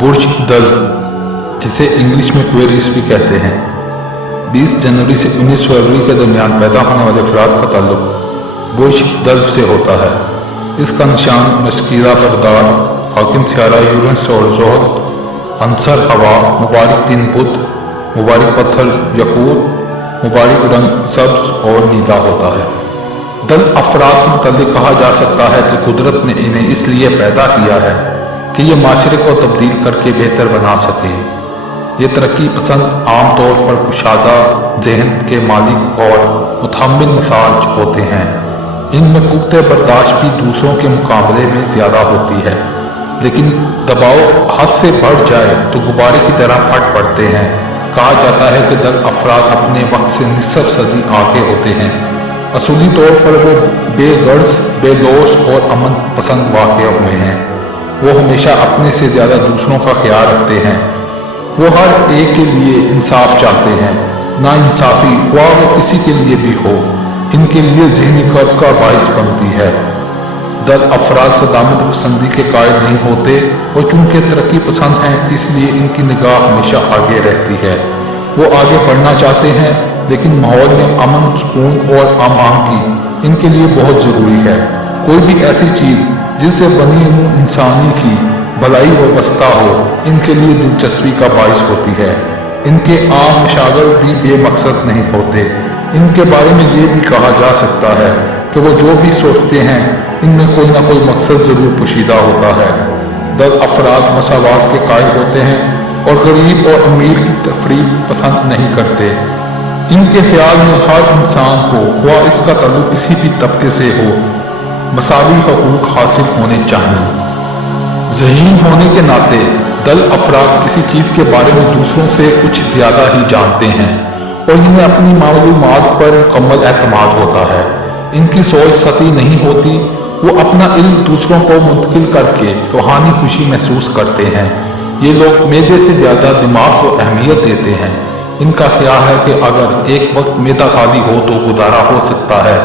बुर्ज दल, जिसे इंग्लिश में क्वेरीज भी कहते हैं, 20 जनवरी से 19 फरवरी के दरमियान पैदा होने वाले अफराद का ताल्लुक बुर्ज दल से होता है। इसका निशान मस्कीरा बरदार, हाकिम सियारा यूरस और जोहर, अंसर हवा, मुबारक दिन बुध, मुबारक पत्थर यकूत, मुबारक रंग सब्ज और नीला होता है। दल अफराद के मुतालिक कहा जा सकता है कि कुदरत ने इन्हें इसलिए पैदा किया है कि ये माशरे को तब्दील करके बेहतर बना सके। ये तरक्की पसंद, आमतौर पर कुशादा जहन के मालिक और मुतहम्मिल मिजाज होते हैं। इनमें कुव्वत बर्दाश्त भी दूसरों के मुकाबले में ज़्यादा होती है, लेकिन दबाव हद से बढ़ जाए तो गुब्बारे की तरह फट पड़ते हैं। कहा जाता है कि दल अफराद अपने वक्त से निसफ सदी आगे होते हैं। असूली तौर पर वो बेगर्ज, बेलोश और अमन पसंद वाक़ हुए हैं। वो हमेशा अपने से ज़्यादा दूसरों का ख्याल रखते हैं। वो हर एक के लिए इंसाफ चाहते हैं, ना इंसाफी हुआ वो किसी के लिए भी हो, इनके लिए ज़हनी कर्ब का बाइस बनती है। दल अफराद क़दामत पसंदी के कायल नहीं होते और चूँकि तरक्की पसंद हैं इसलिए इनकी निगाह हमेशा आगे रहती है। वो आगे बढ़ना चाहते हैं, लेकिन माहौल में अमन, सुकून और आमांगी इनके लिए बहुत ज़रूरी है। कोई भी ऐसी चीज़ जिससे बनी इंसानी की भलाई वाबस्ता हो, इनके लिए दिलचस्पी का बाइस होती है। इनके आम मशागल भी बेमकसद नहीं होते। इनके बारे में ये भी कहा जा सकता है कि वो जो भी सोचते हैं इनमें कोई ना कोई मकसद ज़रूर पोशीदा होता है। दल अफराद मसावात के कायल होते हैं और गरीब और अमीर की तफरीक पसंद नहीं करते। इनके ख्याल में हर इंसान को हुआ इसका ताल्लुक किसी भी तबके से हो, मसावी हकूक हासिल होने चाहिए। ज़हीन होने के नाते दल अफराद किसी चीज़ के बारे में दूसरों से कुछ ज़्यादा ही जानते हैं और इन्हें अपनी मालूमात पर मुकम्मल एतमाद होता है। इनकी सोच सतही नहीं होती। वो अपना इल्म दूसरों को मुंतकिल करके रूहानी खुशी महसूस करते हैं। ये लोग मैदे से ज़्यादा दिमाग को अहमियत देते हैं। इनका ख्याल है कि अगर एक वक्त मैदा खाली हो तो गुजारा हो सकता है,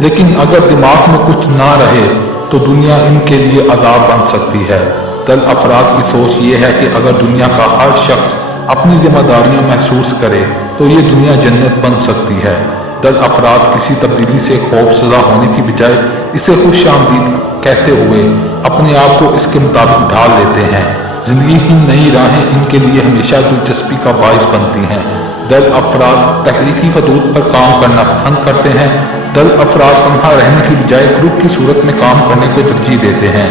लेकिन अगर दिमाग में कुछ ना रहे तो दुनिया इनके लिए अज़ाब बन सकती है। दल अफराद की सोच ये है कि अगर दुनिया का हर शख्स अपनी जिम्मेदारियां महसूस करे तो ये दुनिया जन्नत बन सकती है। दल अफराद किसी तब्दीली से खौफसदा होने की बजाय इसे खुश आमदीद कहते हुए अपने आप को इसके मुताबिक ढाल लेते हैं। जिंदगी की नई राहें इनके लिए हमेशा दिलचस्पी का बाइस बनती हैं। दल अफराद तहलीकी हदूद पर काम करना पसंद करते हैं। दल अफराद तन्हा रहने की बजाय ग्रुप की सूरत में काम करने को तरजीह देते हैं।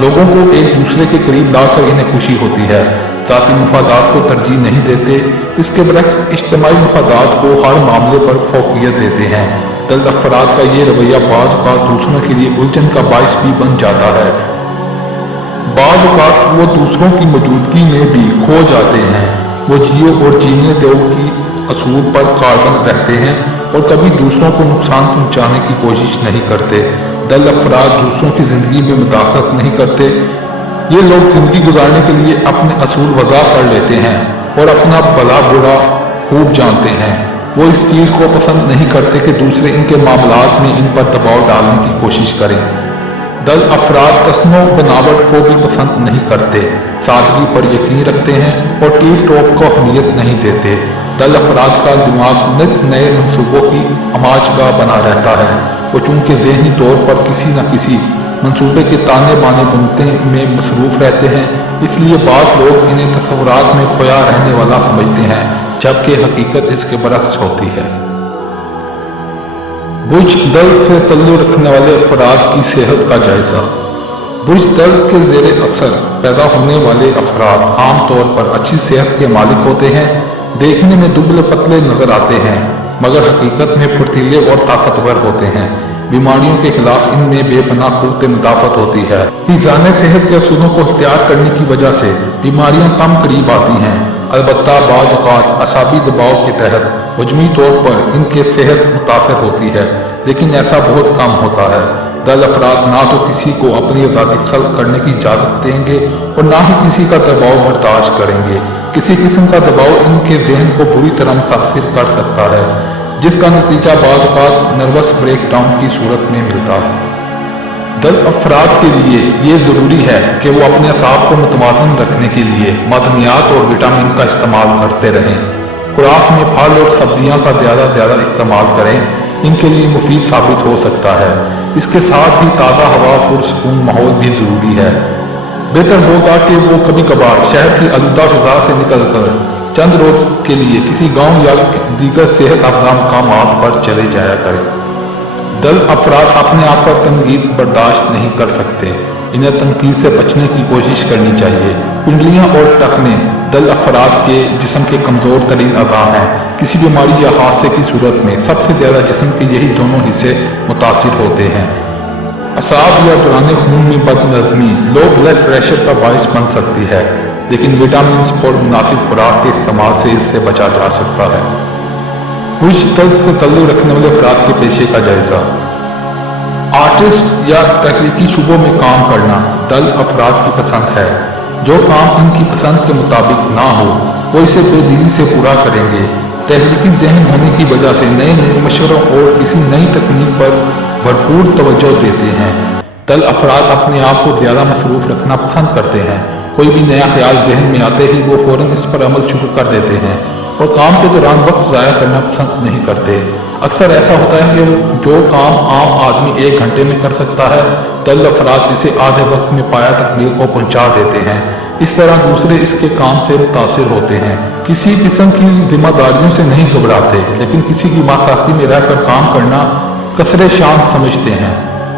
लोगों को एक दूसरे के करीब लाकर इन्हें खुशी होती है, ज़ाती मफादात को तरजीह नहीं देते। इसके बरक्स इज्तिमाई मफादात को हर मामले पर फौकियत देते हैं। दल अफराद का ये रवैया बाज़ औक़ात दूसरों के लिए उलझन का बाइस भी बन जाता है। बाज़ औक़ात वो दूसरों की मौजूदगी में भी खो जाते हैं। वो जियो और जीने दो की असूल पर कारबंद रहते हैं और कभी दूसरों को नुकसान पहुंचाने की कोशिश नहीं करते। दल अफराद दूसरों की ज़िंदगी में मुदाखलत नहीं करते। ये लोग ज़िंदगी गुजारने के लिए अपने असूल वज़ा कर लेते हैं और अपना भला बुरा खूब जानते हैं। वो इस चीज़ को पसंद नहीं करते कि दूसरे इनके मामलात में इन पर दबाव डालने की कोशिश करें। दल अफराद तस्नो बनावट को भी पसंद नहीं करते, सादगी पर यकीन रखते हैं और टीप टॉप को अहमियत नहीं देते। दल अफराद का दिमाग नित नए मनसूबों की अमाजगाह बना रहता है। वो चूँकि ज़हनी तौर पर किसी न किसी मनसूबे के ताने बाने बुनते में मसरूफ़ रहते हैं, इसलिए बाज़ लोग इन्हें तस्वुरात में खोया रहने वाला समझते हैं, जबकि हकीकत इसके बरक्स होती है। बुर्ज दल से तल्लुक़ रखने वाले अफराद की सेहत का जायज़ा। बुर्ज दल के ज़ेर असर पैदा होने वाले अफराद आम तौर पर अच्छी सेहत के मालिक होते हैं। देखने में दुबले पतले नजर आते हैं, मगर हकीकत में फुर्तीले और ताकतवर होते हैं। बीमारियों के खिलाफ इनमें बेपनाह क़ुव्वत मुदाफ़त होती है। हिज़ान सेहत के असूलों को इख्तियार करने की वजह से बीमारियां कम करीब आती हैं। अलबत्ता बाज़ औक़ात असाबी दबाव के तहत मजमूई तौर पर इनके सेहत मुतासर होती है, लेकिन ऐसा बहुत कम होता है। दल अफराद ना तो किसी को अपनी आज़ादी सल्ब करने की इजाज़त देंगे और ना ही किसी का दबाव बर्दाश्त करेंगे। किसी किस्म का दबाव इनके ज़हन को बुरी तरह मुतासिर कर सकता है, जिसका नतीजा बाज़ औक़ात नर्वस ब्रेक डाउन की सूरत में मिलता है। दल अफराद के लिए ये ज़रूरी है कि वो अपने असाब को मुतवाज़न रखने के लिए मदनियात और विटामिन का इस्तेमाल करते रहें। खुराक में फल और सब्जियां का ज़्यादा इस्तेमाल करें, इनके लिए मुफीद साबित हो सकता है। इसके साथ ही ताज़ा हवा, पुरसकून माहौल भी ज़रूरी है। बेहतर होगा कि वो कभी कभार शहर की आलूदा फिजा से निकलकर चंद रोज के लिए किसी गांव या दीगर सेहत अफजा मकामात पर चले जाया करें। दल अफराद अपने आप पर तनकीद बर्दाश्त नहीं कर सकते, इन्हें तनकीद से बचने की कोशिश करनी चाहिए। पिंडलियां और टखने दल अफराद के जिस्म के कमज़ोर तरीन अज़ा हैं। किसी बीमारी या हादसे की सूरत में सबसे ज़्यादा जिस्म के यही दोनों हिस्से मुतासिर होते हैं। असाब या दौरान खून में बदनज़मी लो ब्लड प्रेशर का बायस बन सकती है, लेकिन विटामिन और मुनासिब खुराक के इस्तेमाल से इससे बचा जा सकता है। बुर्ज दर्द से ताल्लुक़ रखने वाले अफराद के पेशे का जायजा। आर्टिस्ट या तकनीकी शुबों में काम करना दल अफराद की पसंद है। जो काम इनकी पसंद के मुताबिक ना हो वो इसे बेदिली से पूरा करेंगे। तहरीकी जहन होने की वजह से नए मशवरों और किसी नई तकनीक पर भरपूर तवज्जो देते हैं। दल अफराद अपने आप को ज़्यादा मसरूफ़ रखना पसंद करते हैं। कोई भी नया ख्याल जहन में आते ही वो फ़ौरन इस पर अमल शुरू कर देते हैं और काम के दौरान वक्त ज़ाया करना पसंद नहीं करते। अक्सर ऐसा होता है कि जो काम आम आदमी 1 घंटे में कर सकता है, दल अफराद इसे आधे वक्त में पाया तकमील को पहुंचा देते हैं। इस तरह दूसरे इसके काम से मुतासिर होते हैं। किसी किस्म की जिम्मेदारियों से नहीं घबराते, लेकिन किसी की मातहती में रहकर काम करना कसरे शान समझते हैं।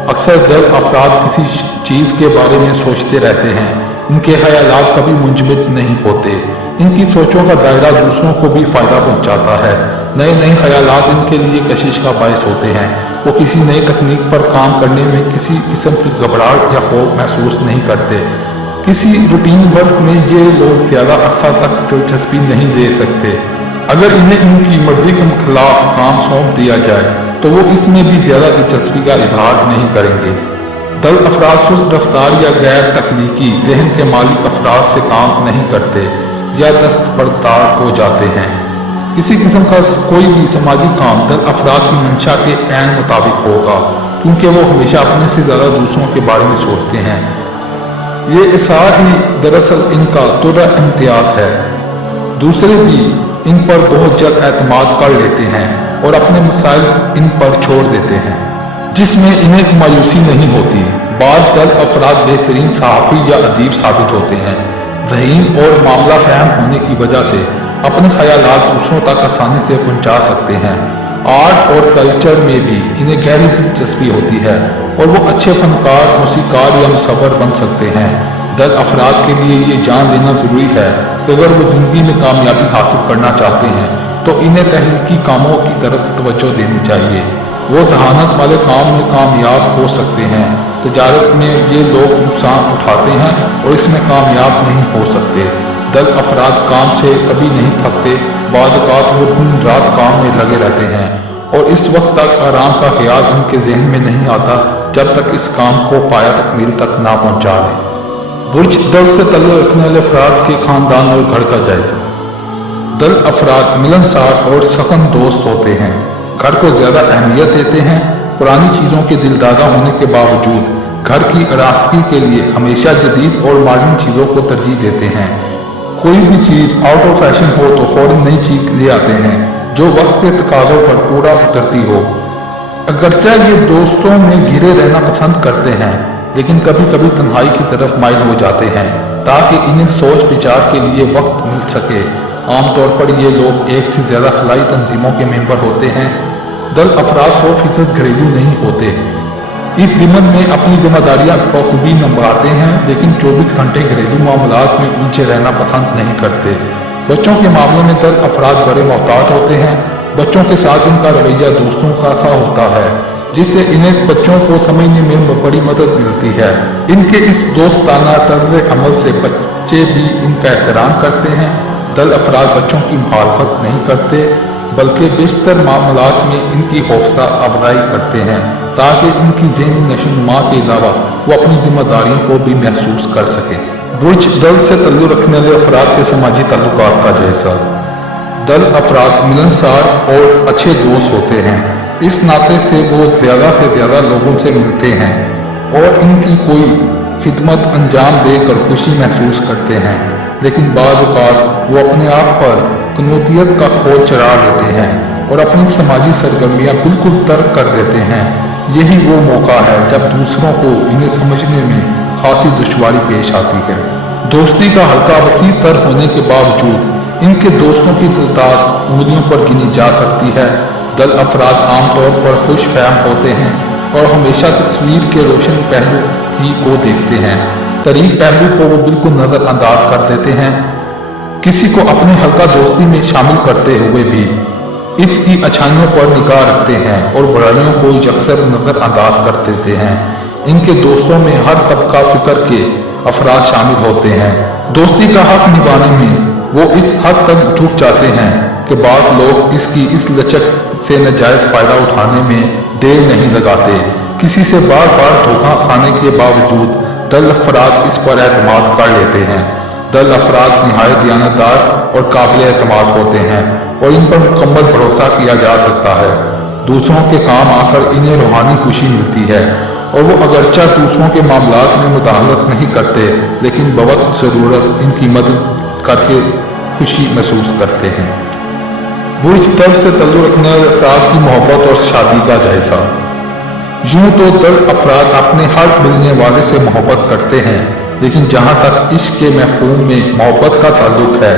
अक्सर दल अफराद किसी चीज़ के बारे में सोचते रहते हैं। इनके ख्यालात कभी मुंजमद नहीं होते। इनकी सोचों का दायरा दूसरों को भी फ़ायदा पहुंचाता है। नए ख्यालात इनके लिए कशिश का बायस होते हैं। वो किसी नई तकनीक पर काम करने में किसी किस्म की घबराहट या खौफ महसूस नहीं करते। किसी रूटीन वर्क में ये लोग ज़्यादा अरसा तक दिलचस्पी नहीं ले सकते। अगर इन्हें इनकी मर्जी के खिलाफ काम सौंप दिया जाए तो वो इसमें भी ज़्यादा दिलचस्पी का इजहार नहीं करेंगे। दल अफराद सुस्त रफ्तार या गैर तकनीकी जहन के मालिक अफराद से काम नहीं करते या दस्तबरदार हो जाते हैं। किसी किस्म का कोई भी समाजी काम दल अफराद की मंशा के ऐन मुताबिक होगा, क्योंकि वो हमेशा अपने से ज़्यादा दूसरों के बारे में सोचते हैं। ये इसार ही दरअसल इनका तुर्रा इम्तियाज है। दूसरे भी इन पर बहुत जल्द एतमाद कर लेते हैं और अपने मसाइल इन पर छोड़ देते हैं, जिसमें इन्हें मायूसी नहीं होती। बाद दल अफराद बेहतरीन सहाफ़ी या अदीब साबित होते हैं। ज़हीन और मामला फहम होने की वजह से अपने ख्यालात दूसरों तक आसानी से पहुंचा सकते हैं। आर्ट और कल्चर में भी इन्हें गहरी दिलचस्पी होती है और वो अच्छे फनकार, मौसीकार या मुसव्विर बन सकते हैं। दल अफराद के लिए ये जान लेना ज़रूरी है कि अगर वो ज़िंदगी में कामयाबी हासिल करना चाहते हैं तो इन्हें तहरीकी कामों की तरफ तवज्जो देनी चाहिए। वो जहानत वाले काम में कामयाब हो सकते हैं। तजारत में ये लोग नुकसान उठाते हैं और इसमें कामयाब नहीं हो सकते। दल अफराद काम से कभी नहीं थकते। बाद औक़ात वो दिन रात काम में लगे रहते हैं और इस वक्त तक आराम का ख्याल उनके जहन में नहीं आता जब तक इस काम को पाया तकमील तक ना पहुँचा लें। बुर्ज दल से ताल्लुक़ रखने वाले अफराद के ख़ानदान और घर का जायज़ा। दल अफराद मिलनसार और सखन दोस्त होते हैं। घर को ज़्यादा अहमियत देते हैं। पुरानी चीज़ों के दिलदादा होने के बावजूद घर की आराज़गी के लिए हमेशा जदीद और मॉडर्न चीज़ों को तरजीह देते हैं। कोई भी चीज़ आउट ऑफ फैशन हो तो फ़ौरन नई चीज़ ले आते हैं जो वक्त के तकाज़ों पर पूरा उतरती हो। अगरचे ये दोस्तों में घिरे रहना पसंद करते हैं, लेकिन कभी कभी तन्हाई की तरफ माइल हो जाते हैं ताकि इन्हें सोच विचार के लिए वक्त मिल सके। आमतौर पर ये लोग एक से ज़्यादा फलाई तंजीमों के मेंबर होते हैं। दल अफराद 100% घरेलू नहीं होते। इस ज़िम्मन में अपनी जिम्मेदारियां बखूबी निभाते हैं, लेकिन 24 घंटे घरेलू मामलात में उलझे रहना पसंद नहीं करते। बच्चों के मामले में दल अफराद बड़े मोहतात होते हैं। बच्चों के साथ इनका रवैया दोस्तों का सा होता है, जिससे इन्हें बच्चों को समझने में बड़ी मदद मिलती है। इनके इस दोस्ताना तर्ज़ अमल से बच्चे भी इनका एहतराम करते हैं। दल अफराद बच्चों की मुखालफत नहीं करते, बल्कि बेशतर मामलात में इनकी हौसला अफजाई करते हैं ताकि इनकी ज़हनी नशोनुमा के अलावा वो अपनी जिम्मेदारियों को भी महसूस कर सकें। बुर्ज दल से ताल्लुक़ रखने वाले अफराद के समाजी ताल्लुकात का जायज़ा। दल अफराद मिलनसार और अच्छे दोस्त होते हैं। इस नाते से वो ज़्यादा से ज़्यादा लोगों से मिलते हैं। और इनकी कोई खिदमत अंजाम देकर खुशी महसूस करते हैं, लेकिन बाद औक़ात वो अपने आप पर कनूतियत का खौल चढ़ा लेते हैं और अपनी समाजी सरगर्मियाँ बिल्कुल तर्क कर देते हैं। यही वो मौका है जब दूसरों को इन्हें समझने में खासी दुश्वारी पेश आती है। दोस्ती का हल्का वसी तर होने के बावजूद इनके दोस्तों की तादाद उंगलियों पर गिनी जा सकती है। दल अफराद आमतौर पर खुश फहम होते हैं और हमेशा तस्वीर के रोशन पहलू ही को देखते हैं, तरीक पहलू को वो बिल्कुल नज़रअंदाज कर देते हैं। किसी को अपने हल्का दोस्ती में शामिल करते हुए भी इसकी अच्छाइयों पर निगाह रखते हैं और बुराइयों को यकसर नज़रअंदाज कर देते हैं। इनके दोस्तों में हर तबका फिक्र के अफराद शामिल होते हैं। दोस्ती का हक निभाने में वो इस हद तक झुक जाते हैं कि बाज़ लोग इसकी इस लचक से नाजायज़ फ़ायदा उठाने में देर नहीं लगाते। किसी से बार बार धोखा खाने के बावजूद दल अफराद इस पर एतमाद कर लेते हैं। दल अफराद निहायत दियानतदार और काबिल एतमाद होते हैं और इन पर मुकम्मल भरोसा किया जा सकता है। दूसरों के काम आकर इन्हें रूहानी खुशी मिलती है और वो अगरचा दूसरों के मामलात में मुदाखलत नहीं करते, लेकिन बवक्त ज़रूरत इनकी मदद करके खुशी महसूस करते हैं। बुर्ज दल से तल्लुक़ रखने वाले अफराद की मोहब्बत और शादी का जायज़ा। यूं तो दल अफराद अपने हर मिलने वाले से मोहब्बत करते हैं, लेकिन जहाँ तक इश्क के मफ़हूम में मोहब्बत का ताल्लुक है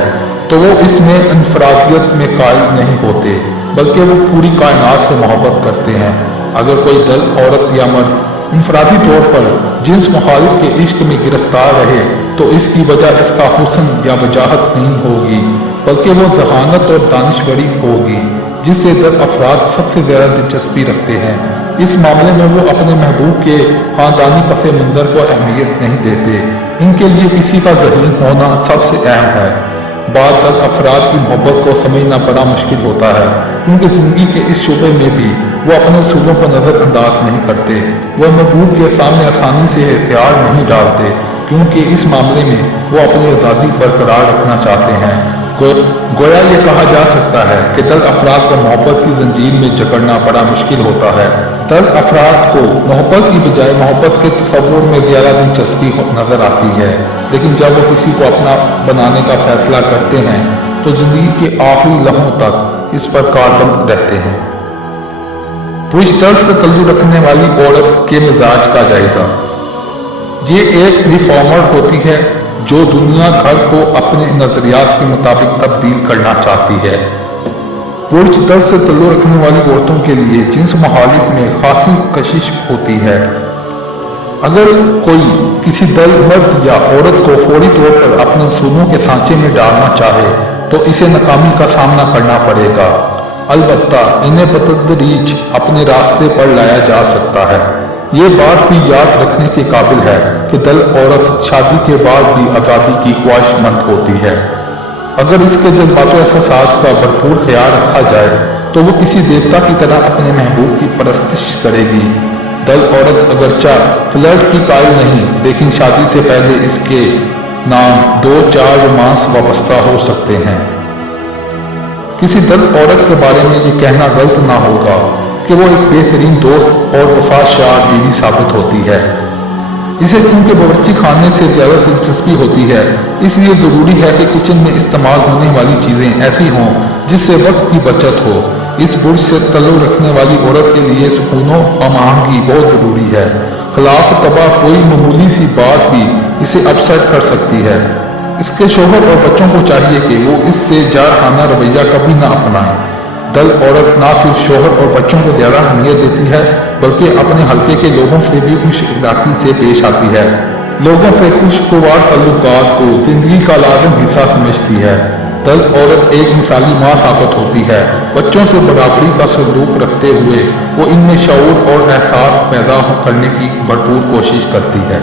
तो वो इसमें इनफरादियत में कायल नहीं होते, बल्कि वो पूरी कायनात से मोहब्बत करते हैं। अगर कोई दल औरत या मर्द इनफरादी तौर पर जिन्स मुखालिफ के इश्क में गिरफ्तार रहे तो इसकी वजह इसका हुस्न या वजाहत नहीं होगी, बल्कि वो जहानत और दानिशवरी होगी जिससे दल अफराद सबसे ज़्यादा दिलचस्पी रखते हैं। इस मामले में वो अपने महबूब के ख़ानदानी पस मंज़र को अहमियत नहीं देते। इनके लिए किसी का ज़हीन होना सबसे अहम है। बाद दल अफराद की मोहब्बत को समझना बड़ा मुश्किल होता है, क्योंकि ज़िंदगी के इस शोबे में भी वो अपने असूलों को नज़रअंदाज नहीं करते। वह महबूब के सामने आसानी से हथियार नहीं डालते, क्योंकि इस मामले में वो अपनी आज़ादी बरकरार रखना चाहते हैं। गोया ये कहा जा सकता है कि दल अफराद को मोहब्बत की जंजीर में जकड़ना बड़ा मुश्किल होता है। दल अफराद को मोहब्बत की बजाय मोहब्बत के तसव्वुर में ज़्यादा दिलचस्पी नज़र आती है, लेकिन जब वो किसी को अपना बनाने का फैसला करते हैं तो ज़िंदगी के आखिरी लम्हों तक इस पर कारबंद रहते हैं। पुरुष से तल्लुक़ रखने वाली औरत के मिजाज का जायज़ा। ये एक रिफॉर्मर होती है जो दुनिया भर को अपने नजरियात के मुताबिक तब्दील करना चाहती है। बुर्ज दल से तल्लुक़ रखने वाली औरतों के लिए जिन्स मुखालिफ में खासी कशिश होती है। अगर कोई किसी दल मर्द या औरत को फौरी तौर पर अपने उसूलों के सांचे में डालना चाहे तो इसे नाकामी का सामना करना पड़ेगा। अलबत्ता इन्हें बतदरीज अपने रास्ते पर लाया जा सकता है। ये बात भी याद रखने के काबिल है कि दल औरत शादी के बाद भी आज़ादी की ख्वाहिशमंद होती है। अगर इसके जज्बात एहसासात का भरपूर ख्याल रखा जाए तो वो किसी देवता की तरह अपने महबूब की परस्तिश करेगी। दल औरत अगरचा फ्लर्ट की कायल नहीं, लेकिन शादी से पहले इसके नाम 2-4 रोमांस वाबस्ता हो सकते हैं। किसी दल औरत के बारे में ये कहना गलत ना होगा कि वो एक बेहतरीन दोस्त और वफादार बीवी साबित होती है। इसे चूंकि बावर्ची खाने से ज़्यादा दिलचस्पी होती है, इसलिए ज़रूरी है कि किचन में इस्तेमाल होने वाली चीज़ें ऐसी हों जिससे वक्त की बचत हो। इस बुर्ज से तल्लुक़ रखने वाली औरत के लिए सुकून और आहंगी बहुत ज़रूरी है। खिलाफ तबा कोई मामूली सी बात भी इसे अपसेट कर सकती है। इसके शोहर और बच्चों को चाहिए कि वो इससे जारहाना रवैया कभी ना अपनाएं। दल औरत ना सिर्फ शोहर और बच्चों को ज़्यादा अहमियत देती है, बल्कि अपने हल्के के लोगों से भी खुश इखलाक़ी से पेश आती है। लोगों से खुशगवार ताल्लुकात को ज़िंदगी का लाज़िम हिस्सा समझती है। दल औरत एक मिसाली माँ साबित होती है। बच्चों से बराबरी का सलूक रखते हुए वो इनमें शऊर और एहसास पैदा करने की भरपूर कोशिश करती है।